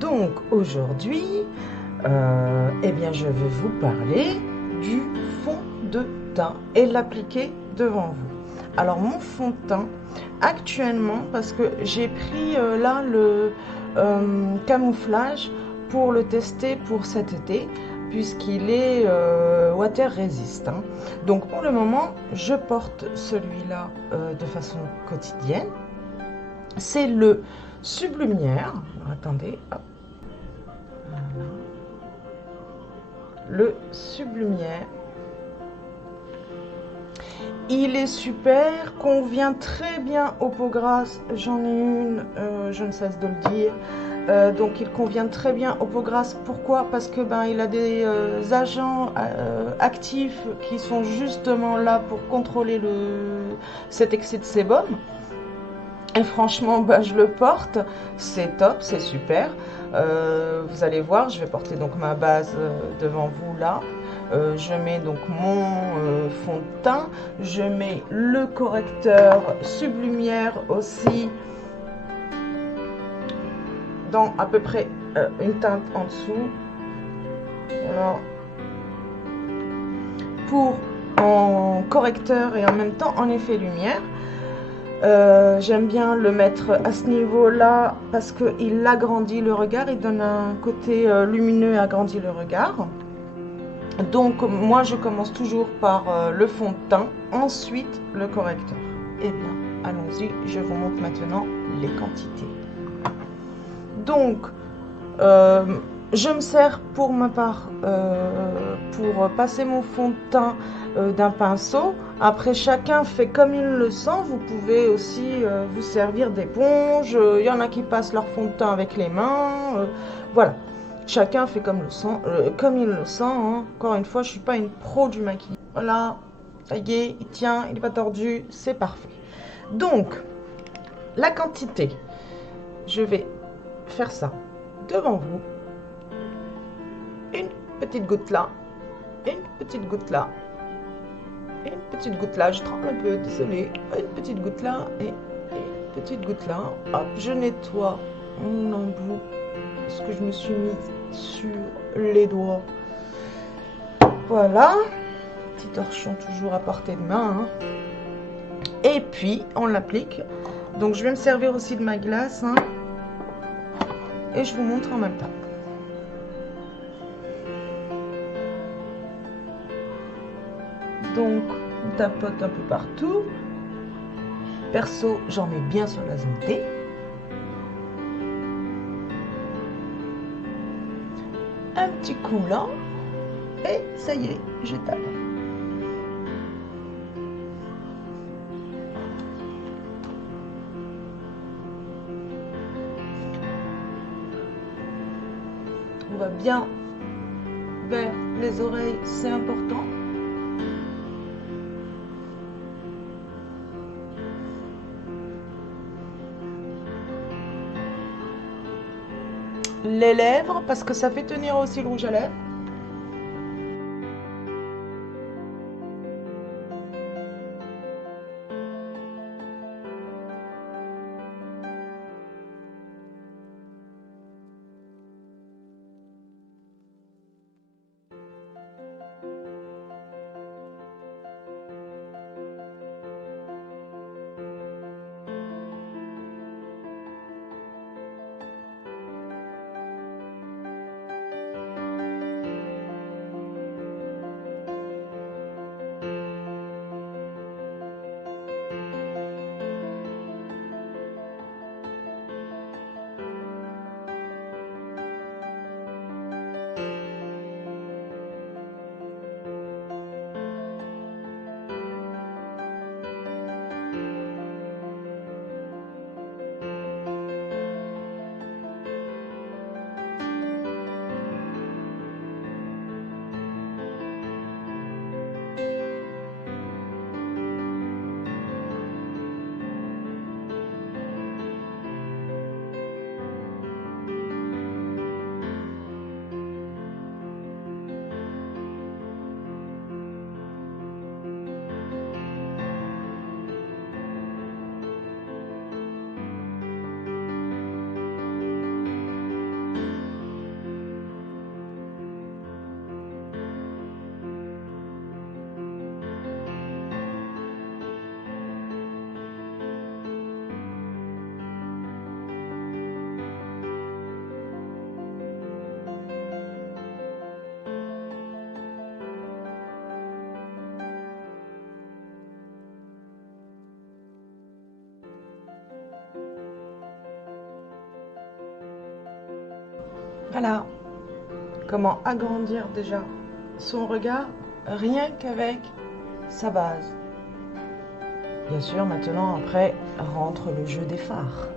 Donc aujourd'hui, eh bien, je vais vous parler du fond de teint et l'appliquer devant vous. Alors mon fond de teint, actuellement, parce que j'ai pris là le camouflage pour le tester pour cet été, puisqu'il est water resistant. Donc pour le moment, je porte celui-là de façon quotidienne. C'est le Sublumière. Alors, attendez, hop. Voilà. Le Sublumière. Il est super, convient très bien aux peaux grasses. J'en ai une, je ne cesse de le dire. Donc il convient très bien aux peaux grasses. Pourquoi? Parce que il a des agents actifs qui sont justement là pour contrôler cet excès de sébum. Et franchement, je le porte, c'est top, c'est super. Vous allez voir, je vais porter donc ma base devant vous là. Je mets donc mon fond de teint, je mets le correcteur Sublumière aussi dans à peu près une teinte en dessous. Voilà. Pour en correcteur et en même temps en effet lumière. J'aime bien le mettre à ce niveau-là parce qu'il agrandit le regard, il donne un côté lumineux et agrandit le regard. Donc moi je commence toujours par le fond de teint, ensuite le correcteur. Eh bien, allons-y, je vous montre maintenant les quantités. Donc, je me sers pour ma part pour passer mon fond de teint d'un pinceau. Après, chacun fait comme il le sent. Vous pouvez aussi vous servir d'éponge. Il y en a qui passent leur fond de teint avec les mains. Voilà. Chacun fait comme il le sent. Hein. Encore une fois, je ne suis pas une pro du maquillage. Voilà. Ça y est, il tient, il n'est pas tordu. C'est parfait. Donc, la quantité. Je vais faire ça devant vous. Une petite goutte là, une petite goutte là, une petite goutte là, je tremble un peu, désolé, une petite goutte là et une petite goutte là. Hop, je nettoie mon embout, ce que je me suis mis sur les doigts. Voilà, petit torchon toujours à portée de main. Hein. Et puis, on l'applique. Donc, je vais me servir aussi de ma glace. Hein, et je vous montre en même temps. Donc, on tapote un peu partout. Perso, j'en mets bien sur la zone T. Un petit coup là. Et ça y est, je tape. On va bien vers les oreilles, c'est important. Les lèvres, parce que ça fait tenir aussi le rouge à lèvres. Voilà comment agrandir déjà son regard rien qu'avec sa base. Bien sûr, maintenant, après, rentre le jeu des fards.